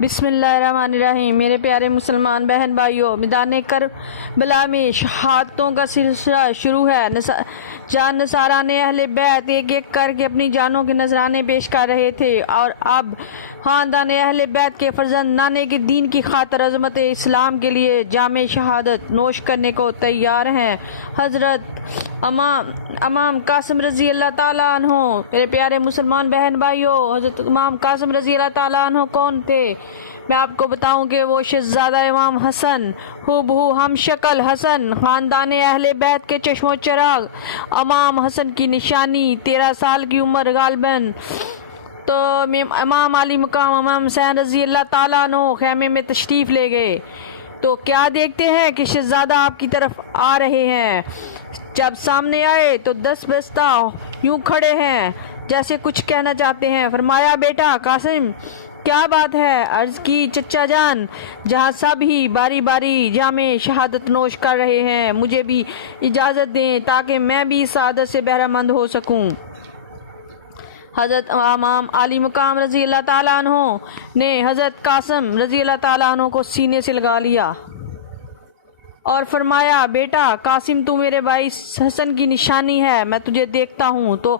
بسم اللہ الرحمن الرحیم۔ میرے پیارے مسلمان بہن بھائیوں، میدان کربلا میں شہادتوں کا سلسلہ شروع ہے۔ جان نصاران اہل بیت ایک ایک کر کے اپنی جانوں کے نذرانے پیش کر رہے تھے، اور اب خاندان اہل بیت کے فرزند نانے کے دین کی خاطر عظمت اسلام کے لیے جام شہادت نوش کرنے کو تیار ہیں۔ حضرت امام قاسم رضی اللہ تعالیٰ عنہ، میرے پیارے مسلمان بہن بھائیوں، حضرت امام قاسم رضی اللہ تعالیٰ عنہ کون تھے؟ میں آپ کو بتاؤں کہ وہ شہزادہ امام حسن، ہو بہو ہم شکل حسن، خاندان اہل بیت کے چشم و چراغ، امام حسن کی نشانی، 13 سال کی عمر غالباً تو امام علی مقام امام حسین رضی اللہ تعالیٰ عنہ خیمے میں تشریف لے گئے تو کیا دیکھتے ہیں کہ شہزادہ آپ کی طرف آ رہے ہیں۔ جب سامنے آئے تو دس بستہ یوں کھڑے ہیں جیسے کچھ کہنا چاہتے ہیں۔ فرمایا، بیٹا قاسم کیا بات ہے؟ عرض کی، چچا جان، جہاں سب ہی باری باری جام شہادت نوش کر رہے ہیں، مجھے بھی اجازت دیں تاکہ میں بھی اس سعادت سے بہرہ مند ہو سکوں۔ حضرت امام علی مقام رضی اللہ تعالیٰ عنہ نے حضرت قاسم رضی اللہ تعالیٰ عنہ کو سینے سے لگا لیا اور فرمایا، بیٹا قاسم، تو میرے بھائی حسن کی نشانی ہے، میں تجھے دیکھتا ہوں تو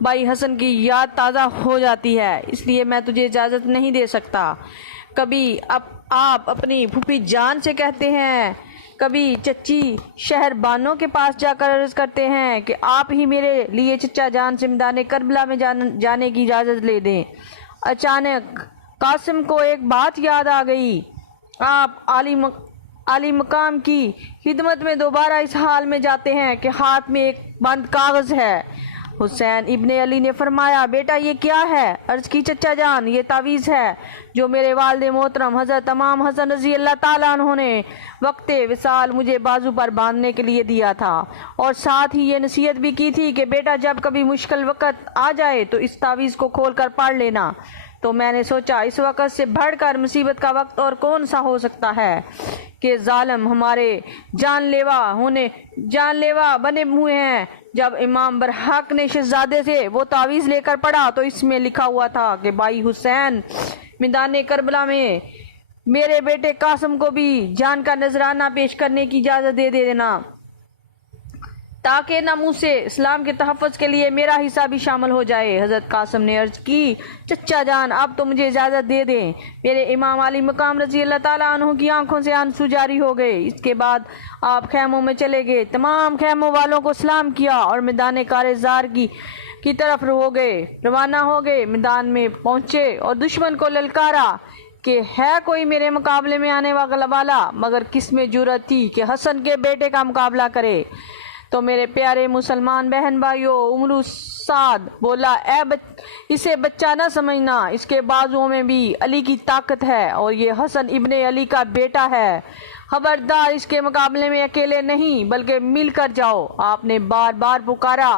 بھائی حسن کی یاد تازہ ہو جاتی ہے، اس لیے میں تجھے اجازت نہیں دے سکتا۔ کبھی آپ اپنی پھوپھی جان سے کہتے ہیں، کبھی چچی شہر بانوں کے پاس جا کر عرض کرتے ہیں کہ آپ ہی میرے لیے چچا جان سے میدان کربلا میں جانے کی اجازت لے دیں۔ اچانک قاسم کو ایک بات یاد آ گئی۔ آپ علی مقام کی خدمت میں دوبارہ اس حال میں جاتے ہیں کہ ہاتھ میں ایک بند کاغذ ہے۔ حسین ابن علی نے فرمایا، بیٹا یہ کیا ہے؟ عرض کی، چچا جان، یہ تعویذ ہے جو میرے والد محترم حضرت امام حسن رضی اللہ تعالیٰ عنہ نے وقت وصال مجھے بازو پر باندھنے کے لیے دیا تھا، اور ساتھ ہی یہ نصیحت بھی کی تھی کہ بیٹا جب کبھی مشکل وقت آ جائے تو اس تعویذ کو کھول کر پڑھ لینا۔ تو میں نے سوچا اس وقت سے بڑھ کر مصیبت کا وقت اور کون سا ہو سکتا ہے کہ ظالم ہمارے جان لیوا بنے ہوئے ہیں۔ جب امام برحق نے شہزادے سے وہ تعویذ لے کر پڑھا تو اس میں لکھا ہوا تھا کہ بھائی حسین، میدان کربلا میں میرے بیٹے قاسم کو بھی جان کا نذرانہ پیش کرنے کی اجازت دے دینا، تاکہ ناموس سے اسلام کے تحفظ کے لیے میرا حصہ بھی شامل ہو جائے۔ حضرت قاسم نے عرض کی، چچا جان، اب تو مجھے اجازت دے دیں۔ میرے امام علی مقام رضی اللہ تعالیٰ عنہ کی آنکھوں سے آنسو جاری ہو گئے۔ اس کے بعد آپ خیموں میں چلے گئے، تمام خیموں والوں کو سلام کیا اور میدان کارزار کی طرف روانہ ہو گئے۔ میدان میں پہنچے اور دشمن کو للکارا کہ ہے کوئی میرے مقابلے میں آنے والا، مگر کس میں جرأت تھی کہ حسن کے بیٹے کا مقابلہ کرے؟ تو میرے پیارے مسلمان بہن بھائیوں، عمرو سعد بولا، اسے بچہ نہ سمجھنا، اس کے بازوؤں میں بھی علی کی طاقت ہے اور یہ حسن ابن علی کا بیٹا ہے، خبردار اس کے مقابلے میں اکیلے نہیں بلکہ مل کر جاؤ۔ آپ نے بار بار پکارا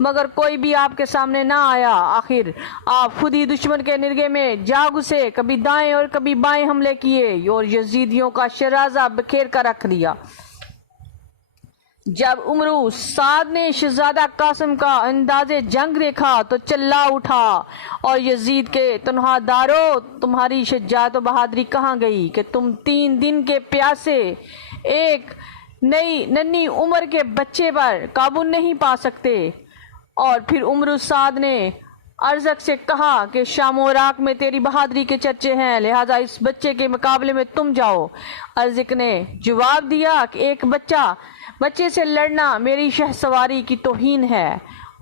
مگر کوئی بھی آپ کے سامنے نہ آیا۔ آخر آپ خود ہی دشمن کے نرغے میں جا گھسے، کبھی دائیں اور کبھی بائیں حملے کیے اور یزیدیوں کا شرازہ بکھیر کر رکھ دیا۔ جب عمرو سعد نے شہزادہ قاسم کا انداز جنگ دیکھا تو چلا اٹھا اور یزید کے تنہا دارو، تمہاری شجاعت و بہادری کہاں گئی کہ تم 3 دن کے پیاسے ایک ننھی عمر کے بچے پر قابو نہیں پا سکتے؟ اور پھر عمرو سعد نے ارزق سے کہا کہ شام و عراق میں تیری بہادری کے چرچے ہیں، لہذا اس بچے کے مقابلے میں تم جاؤ۔ ارزق نے جواب دیا کہ ایک بچے سے لڑنا میری شہ سواری کی توہین ہے۔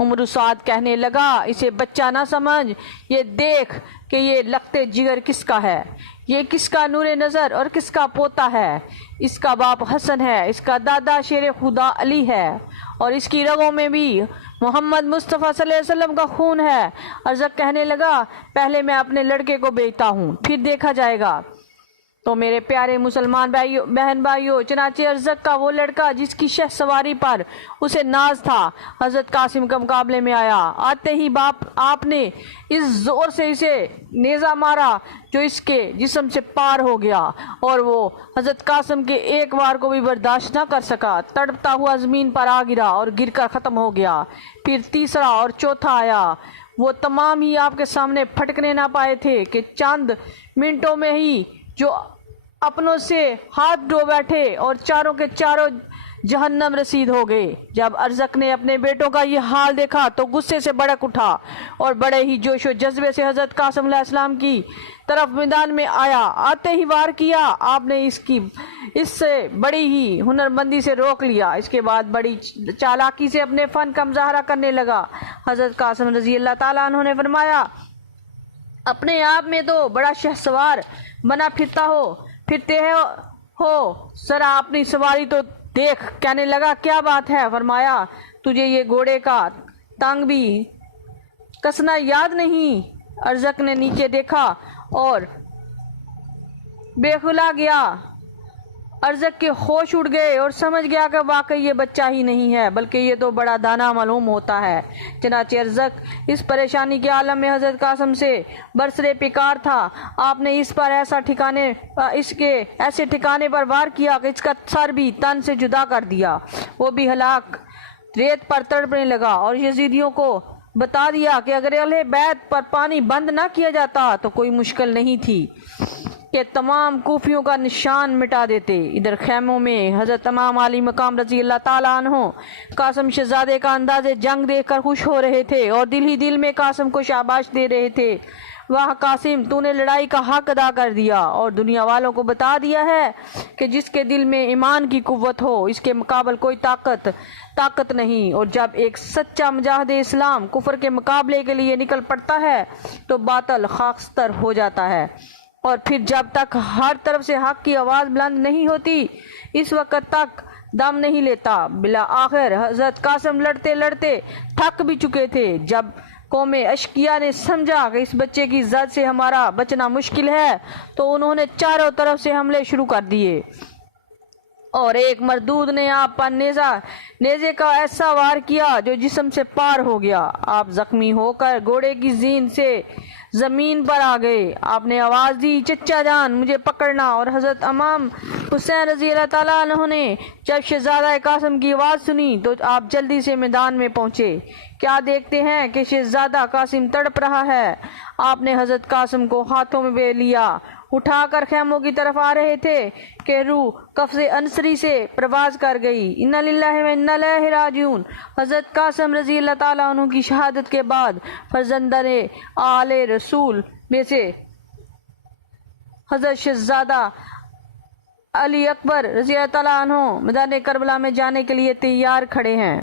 عمرو سعد کہنے لگا، اسے بچہ نہ سمجھ، یہ دیکھ کہ یہ لخت جگر کس کا ہے، یہ کس کا نور نظر اور کس کا پوتا ہے۔ اس کا باپ حسن ہے، اس کا دادا شیر خدا علی ہے، اور اس کی رگوں میں بھی محمد مصطفیٰ صلی اللہ علیہ وسلم کا خون ہے۔ ارزق کہنے لگا، پہلے میں اپنے لڑکے کو بھیجتا ہوں، پھر دیکھا جائے گا۔ تو میرے پیارے مسلمان بہن بھائیوں، چنانچہ ارزق کا وہ لڑکا جس کی شہ سواری پر اسے ناز تھا حضرت قاسم کے مقابلے میں آیا۔ آتے ہی آپ نے اس زور سے اسے نیزہ مارا جو اس کے جسم سے پار ہو گیا، اور وہ حضرت قاسم کے ایک وار کو بھی برداشت نہ کر سکا، تڑپتا ہوا زمین پر آ گرا اور گر کر ختم ہو گیا۔ پھر تیسرا اور چوتھا آیا، وہ تمام ہی آپ کے سامنے پھٹکنے نہ پائے تھے کہ چند منٹوں میں ہی جو اپنوں سے ہاتھ دھو بیٹھے اور چاروں کے چاروں جہنم رسید ہو گئے۔ جب ارزق نے اپنے بیٹوں کا یہ حال دیکھا تو غصے سے بھڑک اٹھا اور بڑے ہی جوش و جذبے سے حضرت قاسم علیہ السلام کی طرف میدان میں آیا۔ آتے ہی وار کیا۔ آپ نے اس سے بڑی ہی ہنرمندی سے روک لیا۔ اس کے بعد بڑی چالاکی سے اپنے فن کا مظاہرہ کرنے لگا۔ حضرت قاسم رضی اللہ تعالیٰ عنہ نے فرمایا، اپنے آپ میں تو بڑا شہسوار بنا پھرتے ہو، ذرا اپنی سواری تو دیکھ۔ کہنے لگا، کیا بات ہے؟ فرمایا، تجھے یہ گھوڑے کا ٹانگ بھی کسنا یاد نہیں؟ ارزق نے نیچے دیکھا اور بےخلا گیا۔ ارزق کے ہوش اڑ گئے اور سمجھ گیا کہ واقعی یہ بچہ ہی نہیں ہے بلکہ یہ تو بڑا دانا معلوم ہوتا ہے۔ چنانچہ ارزق اس پریشانی کے عالم میں حضرت قاسم سے برسرے پیکار تھا۔ آپ نے اس کے ایسے ٹھکانے پر وار کیا کہ اس کا سر بھی تن سے جدا کر دیا۔ وہ بھی ہلاک ریت پر تڑپنے لگا اور یزیدیوں کو بتا دیا کہ اگر اہل بیت پر پانی بند نہ کیا جاتا تو کوئی مشکل نہیں تھی کہ تمام کوفیوں کا نشان مٹا دیتے۔ ادھر خیموں میں حضرت امام علی مقام رضی اللہ تعالیٰ عنہ قاسم شہزادے کا انداز جنگ دیکھ کر خوش ہو رہے تھے اور دل ہی دل میں قاسم کو شاباش دے رہے تھے۔ واہ قاسم، تو نے لڑائی کا حق ادا کر دیا اور دنیا والوں کو بتا دیا ہے کہ جس کے دل میں ایمان کی قوت ہو اس کے مقابل کوئی طاقت نہیں۔ اور جب ایک سچا مجاہد اسلام کفر کے مقابلے کے لیے نکل پڑتا ہے تو باطل خاکستر ہو جاتا ہے، اور پھر جب تک ہر طرف سے حق کی آواز بلند نہیں ہوتی اس وقت تک دم نہیں لیتا۔ بالآخر حضرت قاسم لڑتے لڑتے تھک بھی چکے تھے۔ جب قوم اشقیا نے سمجھا کہ اس بچے کی زد سے ہمارا بچنا مشکل ہے تو انہوں نے چاروں طرف سے حملے شروع کر دیے اور ایک مردود نے آپ پر نیزے کا ایسا وار کیا جو جسم سے پار ہو گیا۔ آپ زخمی ہو کر گھوڑے کی زین سے زمین پر آ گئے۔ آپ نے آواز دی، چچا جان مجھے پکڑنا، اور حضرت امام حسین رضی اللہ تعالیٰ عنہ نے جب شہزادہ قاسم کی آواز سنی تو آپ جلدی سے میدان میں پہنچے۔ کیا دیکھتے ہیں کہ شہزادہ قاسم تڑپ رہا ہے۔ آپ نے حضرت قاسم کو ہاتھوں میں لیا، اٹھا کر خیموں کی طرف آ رہے تھے کہ روح قفز انصری سے پرواز کر گئی۔ انا للہ و انا الیہ راجعون۔ حضرت قاسم رضی اللہ تعالیٰ عنہ کی شہادت کے بعد فرزندان آل رسول میں سے حضرت شہزادہ علی اکبر رضی اللہ تعالیٰ عنہ میدان کربلا میں جانے کے لیے تیار کھڑے ہیں۔